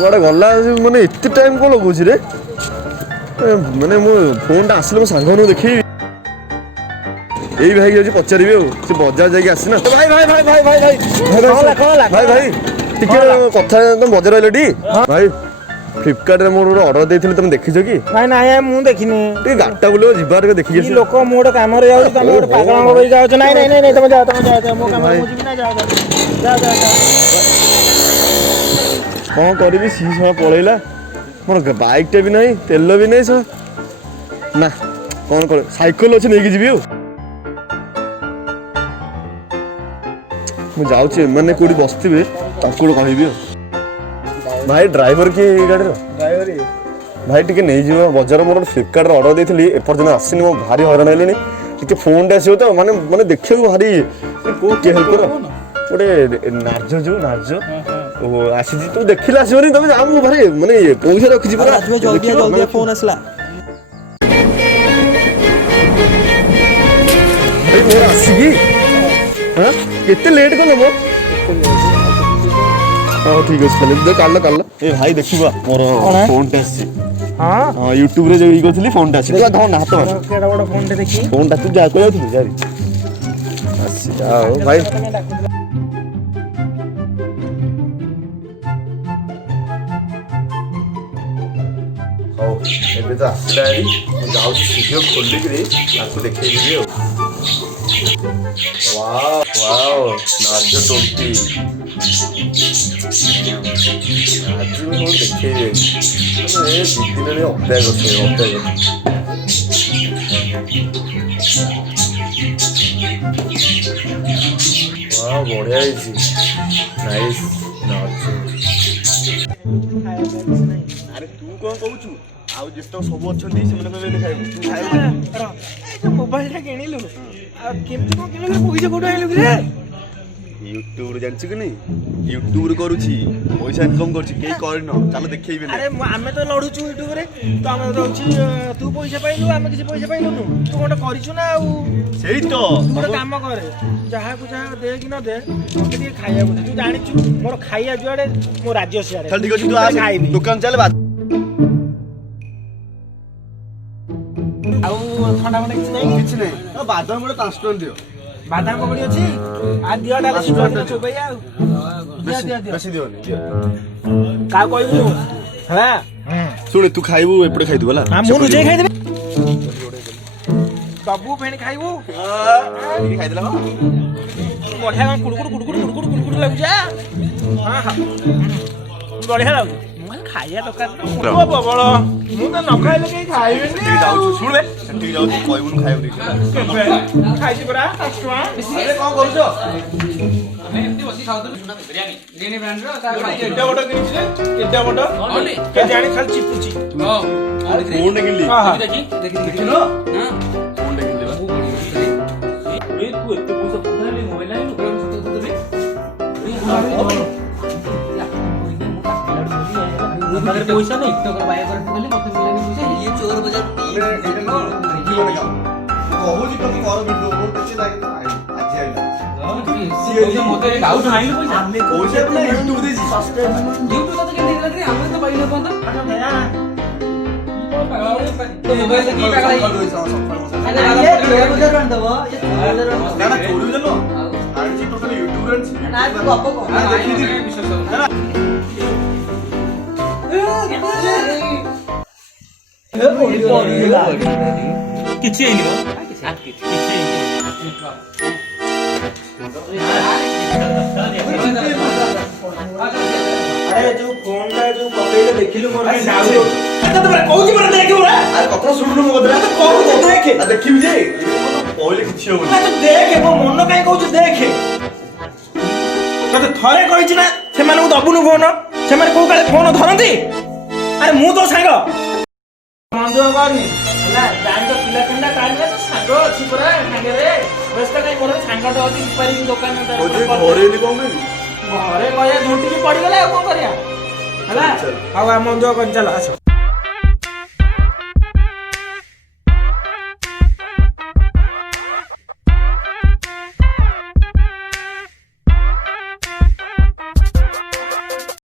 କୁଆଡ଼େ ଗଲା ମାନେ ଏତେ ଟାଇମ୍ କ'ଣ ଲଗାଉଛି ରେ ମାନେ ମୋ ଫୋନ୍ଟା ଆସିଲେ ମୋ ସାଙ୍ଗମାନଙ୍କୁ ଦେଖେଇବି ଏଇ ଭାଇ ଯାଉଛି ପଚାରିବି ଆଉ ସେ ବଜାର ଯାଇକି ଆସିନା ଭାଇ ଭାଇ ଭାଇ ଭାଇ ଭାଇ ଭାଇ ଭାଇ ଭାଇ ଟିକେ କଥା ତମେ ବଜାର ରହିଲ ଟି ଭାଇ ଫ୍ଲିପକାର୍ଟରେ ମୋର ଗୋଟେ ଅର୍ଡର ଦେଇଥିଲି ତମେ ଦେଖିଛ କି? ଭାଇ ନାଇଁ ମୁଁ ଦେଖିନି ଟିକେ ଗାଡ଼ିଟା ବୁଲିବ ଯିବା ଟିକେ ଦେଖିକି ଲୋକ ମୁଁ ଗୋଟେ କାମରେ ଯାଉଛି ତମେ ଗୋଟେ ପାଗଳଙ୍କ ଭଳି ଯାଉଛ ନାଇଁ ନାଇଁ ନାଇଁ ତମେ ଯାଅ ମୋ କାମରେ ମୁଁ ଯିବି ନା ଯାଅ କ'ଣ କରିବି ସିଏ ସମୟ ପଳେଇଲା ମୋର ବାଇକ୍ଟା ବି ନାହିଁ ତେଲ ବି ନାହିଁ ସହ ନା କ'ଣ କର ସାଇକେଲ ଅଛି ନେଇକି ଯିବି ଆଉ ମୁଁ ଯାଉଛି ଏମାନେ କୋଉଠି ବସିଥିବେ ତାଙ୍କୁ କହିବି ଆଉ ଭାଇ ଡ୍ରାଇଭର କିଏ ଏଇ ଗାଡ଼ିର ଭାଇ ଟିକେ ନେଇଯିବ ବଜାର ମୋର ଫ୍ଲିପକାର୍ଟରେ ଅର୍ଡର ଦେଇଥିଲି ଏପର୍ଯ୍ୟନ୍ତ ଆସିନି ମୁଁ ଭାରି ହଇରାଣ ହେଲିଣି ଟିକେ ଫୋନ୍ଟା ଆସିବ ତ ମାନେ ମାନେ ଦେଖିବାକୁ ଭାରି କିଏ ହେଲ୍ପ କର ଗୋଟେ ନାର୍ଯ୍ୟ ଯୋଉ ନାର୍ଯ୍ୟ ଆସିଛି ତୁ ଦେଖିଲେ ଆସିବନି ତମେ ଯାଅ ମୁଁ ଭାରି ମାନେ ପଇସା ରଖିଛି ପୁରା ଫୋନ ଆସିଲା ଭାଇ ମୋର ଆସିକି କେତେ ଲେଟ୍ କଲ ମୋ ହଁ ଠିକ୍ ଅଛି ତାହେଲେ କାଲ ଏ ଭାଇ ଦେଖିବା ମୋର ଫୋନ୍ଟା ଆସିଛି ହଁ ୟୁଟ୍ୟୁବରେ ଯୋଉ ଇ କରିଥିଲି ଫୋନ୍ଟା ଆସିଛି ଧର ନା ହାତ ମାର କେଡା ବଡ ଫୋନଟେ ଦେଖି ଫୋନ୍ଟା ତୁ ଯାହା କହିଥିଲୁ ଯାରି ଆସିଛି ଆଉ ଭାଇ ହଉ ଏବେ ତ ଆସିଲା ହେରି ମୁଁ ଯାଉଛି ଶୀଘ୍ର ଖୋଲିକିରି ତାକୁ ଦେଖେଇଦେବି ଆଉ ୱାଓ ନାର୍ଯ୍ୟ 20 ଆଜି ମୁଁ ଦେଖେଇବି ଏ ଦି ଦିନ ହେଲେ ଅପେକ୍ଷା ବଢିଆ ହେଇଛି ନାଇସ୍ ଆରେ ତୁ କ'ଣ କହୁଛୁ ଆଉ ଯେତେ ସବୁ ଅଛନ୍ତି ସେମାନେ କହିବେ ଖାଇବୁ ତୁ ଖାଇବୁ ମୋବାଇଲଟା କିଣିଲୁ ଆଉ କେମିତି କ'ଣ କିଣିଲୁ ପଇସା କୋଉଠୁ ଆଣିଲୁ ରେ ୟୁଟ୍ୟୁବରୁ ଜାଣିଛୁ କି ନାଇଁ ୟୁଟ୍ୟୁବରୁ କରୁଛି ପଇସା ଇନକମ୍ କରୁଛି କେହି କରିନ ଚାଲ ଦେଖେଇବି ଆରେ ଆମେ ତ ଲଢୁଛୁ ୟୁଟ୍ୟୁବରେ ତ ଆମେ ରହୁଛି ତୁ ପଇସା ପାଇଲୁ ଆମେ କିଛି ପଇସା ପାଇଲୁନୁ ତୁ ଗୋଟେ କରିଛୁ ନା ଆଉ ସେଇ ତ ତୁ ଗୋଟେ କାମ କରେ ଯାହାକୁ ଯାହା ଦେ କି ନ ଦେ ମତେ ଟିକେ ଖାଇବାକୁ ଦେ ତୁ ଜାଣିଛୁ ମୋର ଖାଇବା ଯୁଆଡେ ମୋ ରାଜ୍ୟ ସିଆଡେ ତାହେଲେ ଠିକ ଅଛି ତୁ ଆସ ଖାଇବି ଦୋକାନ ଚାଲେ ଆଉ ଥଣ୍ଡା ଫଣ୍ଡା କିଛି ନାହିଁ ବାଦାମ ଗୋଟେ 5 ଟଙ୍କା ଦିଅ ବାଦାମ ପକଡ଼ି ଅଛି ଆଉ ଦିଅ ଡାଲି ସୁନ୍ଦର ଚୋବେଇ ଆଉ ବେଶୀ ଦିଅନି କାହା କହିବୁ ହେଲା ଶୁଣେ ତୁ ଖାଇବୁ ଏପଟେ ଖାଇଦବୁ ହେଲା ମୁଁ ନିଜେ ଖାଇଦେବି ସବୁ ଫେଣି ଖାଇବୁ ଖାଇଦେଲା ବଢିଆ କୁଡୁକୁଡୁ ଲାଗୁଛି ବଢିଆ ଲାଗୁଛି ଖାଇବା ଦରକାର ପ୍ରବଳ ମୁଁ ତ ନ ଖାଇଲେ କେହି ଖାଇବେନି ଶୁଣେ ସେଠିକି ଯାଉଛି କହିବୁନି ଖାଇବୁ ଖାଇଛି ପରା 5 ଟଙ୍କା କ'ଣ କରୁଛ କେତେ ବଡ କିଣିଛି କେତେ ବଡ କେତେ ଆଣି ଖାଲି ଚିପୁଛି ଫୋନ୍ଟେ କିଣିଲି ଦେଖିଲ ଫୋନ୍ଟେ କିଣିଲି ତୁ ଏତେ ପଇସା ପଠାଇଲି ମୋବାଇଲ ଆଣିଲୁ ପଇସା ନାହିଁ ଚୋର ବଜାର କହୁଛି ତମେ କର ଭିଡ଼ିଓ ମତେ ଡାଉଟ ଆଇଲୁ ପଇସା ୟୁଟ୍ୟୁବ ଦେଇଛି ୟୁଟ୍ୟୁବ ତ କେମିତି ଦେଇଦେଲା ଆମେ ତ ପାଇଲୁ ପର୍ଯ୍ୟନ୍ତ ମୋବାଇଲ କି ପାଗଳ କିଛି ହେଇନି ଆରେ ଯୋଉ ଫୋନଟା ଯୋଉ ପକେଇଲେ ଦେଖିଲୁ ମୋର କହୁଛି ପରା ଦେଖେ ଆରେ କଥା ଶୁଣୁନୁ ମୋ କଥା କହୁଛୁ ଦେଖେ ଦେଖିବି ଯେ କହିଲେ କିଛି ହବନି ତୁ ଦେଖେ ମୋ ମନ କାଇଁ କହୁଛୁ ଦେଖେ ତତେ ଥରେ କହିଛି ନା ସେମାନଙ୍କୁ ଦବୁନୁ ଫୋନ ସେମାନେ କୋଉ କାଳେ ଫୋନ ଧରନ୍ତି ଆରେ ମୁଁ ତୋ ସାଙ୍ଗ ମନ୍ଦିର କରନି ହେଲା ଜାଣିଛ ପିଲା ପିଲା କାଢିଲେ ତ ସାଙ୍ଗ ଅଛି ପରା ସାଙ୍ଗରେ ବ୍ୟସ୍ତ କାଇଁ ମୋର ସାଙ୍ଗଟା ଅଛି ରିପାରିଂ ଦୋକାନ ଘରେ କ'ଣ କହିବି ଘରେ କହିବା ଝୁଣ୍ଟିକି ପଡିଗଲେ ଆଉ କ'ଣ କରିବା ହେଲା ଆଉ ଆମ ମନ୍ଦିର କରି ଚାଲ ଆସ